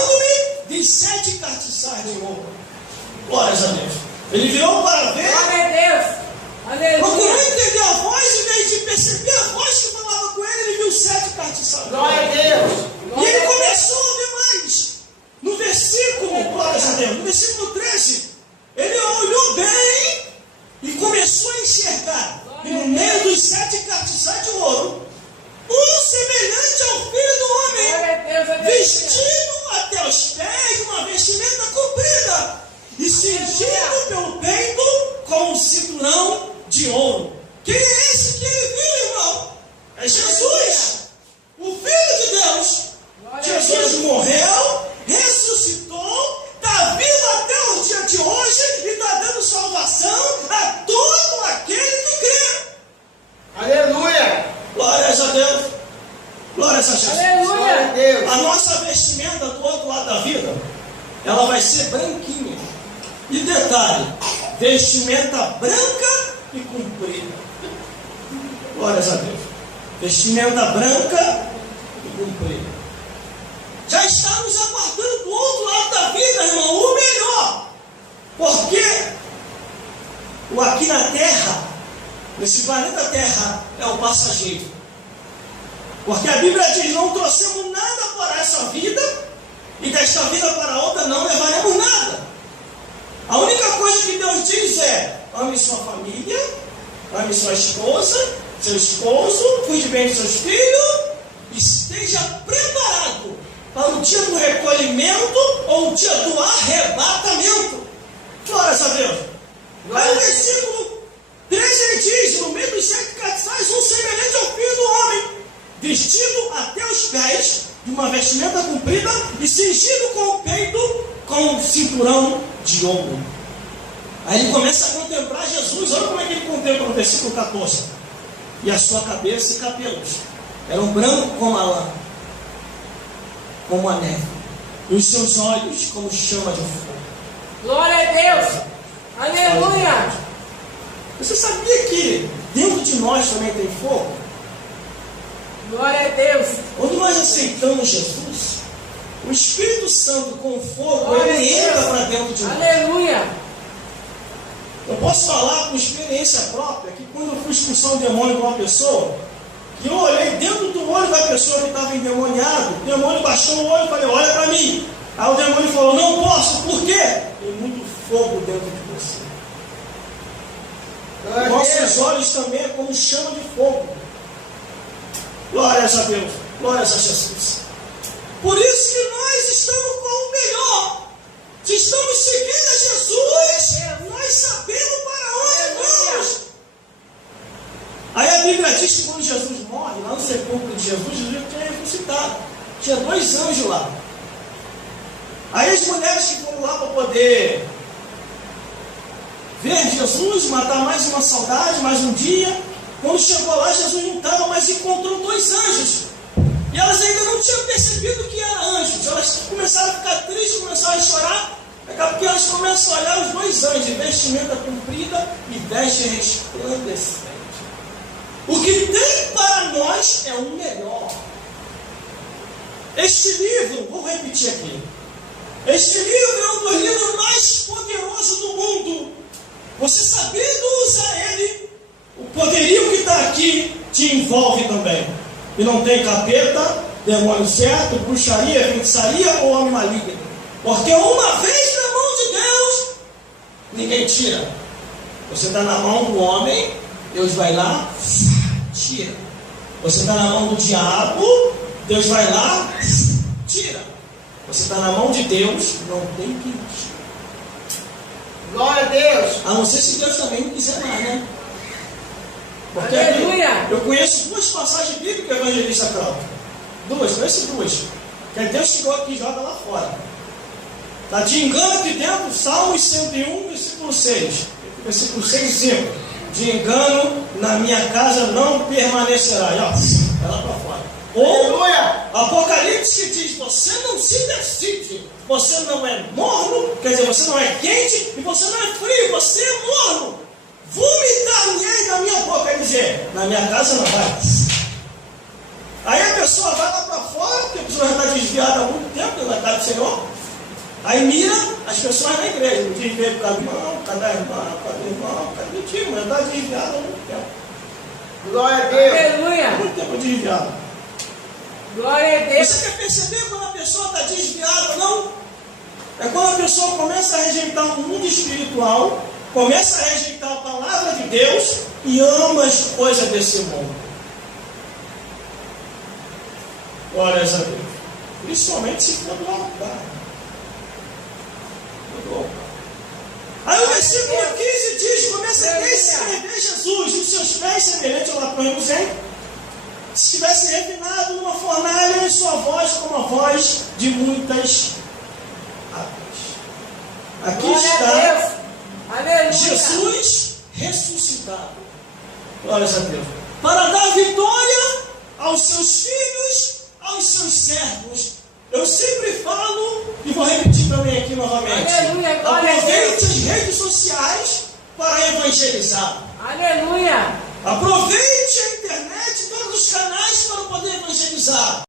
cercando-me de 7 castiçais de ouro. Glórias a Deus. Ele virou para ver. Glória a Deus. Aleluia. Procurou entender a voz, em vez de perceber a voz que falava com ele, ele viu 7 castiçais. Glória a Deus. E ele começou a ver mais. No versículo, glórias a Deus, no versículo 13, ele olhou bem e começou a enxergar. E no meio dos 7 castiçais de ouro, um semelhante ao Filho do Homem, Glória a Deus. Aleluia. vestido até os pés de uma vestimenta comprida e cingido pelo peito com um cinturão de ouro. Quem é esse que ele viu, irmão? É Jesus, o Filho de Deus. Glória a Jesus Deus. morreu, ressuscitou, está vivo até o dia de hoje e está dando salvação a todo aquele que crê. Aleluia. Glórias a Deus. Glórias a Jesus. Aleluia. a Deus. A nossa vestimenta do outro lado da vida, ela vai ser branquinha. E detalhe, vestimenta branca e comprida. Glórias a Deus. Vestimenta branca e comprida. Já estamos aguardando do outro lado da vida, irmão, o melhor. Porque o aqui na Terra, nesse planeta Terra, é o passageiro. Porque a Bíblia diz: não trouxemos nada para essa vida, e desta vida para outra não levaremos nada. A única coisa que Deus diz é: ame sua família, ame sua esposa, seu esposo, cuide bem dos seus filhos, esteja preparado para o dia do recolhimento ou o dia do arrebatamento. Glórias a Deus. Aí no versículo 13 ele diz: no meio dos 7 castiçais, um semelhante ao Filho do Homem, vestido até os pés de uma vestimenta comprida e cingido com o peito com um cinturão de ouro. Aí ele começa a contemplar Jesus. Olha como é que ele contempla no versículo 14. E a sua cabeça e cabelos eram brancos como a lã, como a neve, e os seus olhos como chama de fogo. Glória a Deus. Aleluia. Você sabia que dentro de nós também tem fogo? Glória a Deus. Quando nós aceitamos Jesus, o Espírito Santo com fogo, Glória ele a Deus. entra para dentro de nós. Aleluia. Eu posso falar com experiência própria que quando eu fui expulsar um demônio de uma pessoa, que eu olhei dentro do olho da pessoa que estava endemoniado, o demônio baixou o olho e falei: olha para mim. Aí o demônio falou: não posso, por quê? Tem muito fogo dentro de você. Glória a Nossos Deus. olhos também é como chama de fogo. Glórias a Deus, glórias a Jesus. Por isso que nós estamos com o melhor. Se estamos seguindo a Jesus, nós sabemos para onde vamos. Aí a Bíblia diz que quando Jesus morre, lá no sepulcro de Jesus, Jesus tinha ressuscitado. Tinha 2 anjos lá. Aí as mulheres que foram lá para poder ver Jesus, matar mais uma saudade, mais um dia. Quando chegou lá, Jesus não estava, mas encontrou 2 anjos. E elas ainda não tinham percebido que eram anjos. Elas começaram a ficar tristes, começaram a chorar. Daqui a pouco elas começam a olhar os 2 anjos, vestimenta comprida e veste resplandecente. O que tem para nós é o melhor. Este livro, vou repetir aqui. Este livro é um dos livros mais poderosos do mundo. Você sabendo usar ele, o poderio que está aqui te envolve também. E não tem capeta, demônio certo, bruxaria, feitiçaria ou homem maligno. Porque uma vez na mão de Deus, ninguém tira. Você está na mão do homem, Deus vai lá, tira. Você está na mão do diabo, Deus vai lá, tira. Você está na mão de Deus, não tem que tirar. Glória a Deus. A não ser se Deus também não quiser mais, né? Porque Aleluia. eu conheço 2 passagens bíblicas, evangelista Cláudio. 2, conheço 2. Que é Deus que joga lá fora. Está de engano aqui dentro, Salmos 101, versículo 6. Versículo 6 e 5. De engano na minha casa não permanecerá. E ó, vai lá para fora. Ou Aleluia. Apocalipse que diz: você não se decide, você não é morno, quer dizer, você não é quente e você não é frio, você é morno. Vomitar-me da minha boca, quer dizer, na minha casa não vai. Aí a pessoa vai lá para fora, porque a pessoa já está desviada há muito tempo, ela está do Senhor. Aí mira as pessoas na igreja, não desvia por causa do irmão, por causa da irmã, por causa do irmão, por causa do tio, mas está desviada há muito tempo. Glória a Deus. Aleluia. Muito tempo desviado. Glória a Deus. Você quer perceber quando a pessoa está desviada ou não? É quando a pessoa começa a rejeitar o mundo espiritual, começa a rejeitar a palavra de Deus e ama as coisas desse mundo. Glória a Deus. Principalmente se for do altar. Aí o versículo 15 diz: começa a escrever Jesus e os seus pés semelhante ao latão reluzente, se estivesse refinado numa fornalha, e sua voz como a voz de muitas águas. Aqui Glória a está Deus. Aleluia. Jesus ressuscitado. Glória a Deus. Para dar vitória aos seus filhos, aos seus servos. Eu sempre falo, e vou repetir também aqui novamente. Aleluia, glória a Aproveite as redes sociais para evangelizar. Aleluia. Aproveite a internet e todos os canais para poder evangelizar.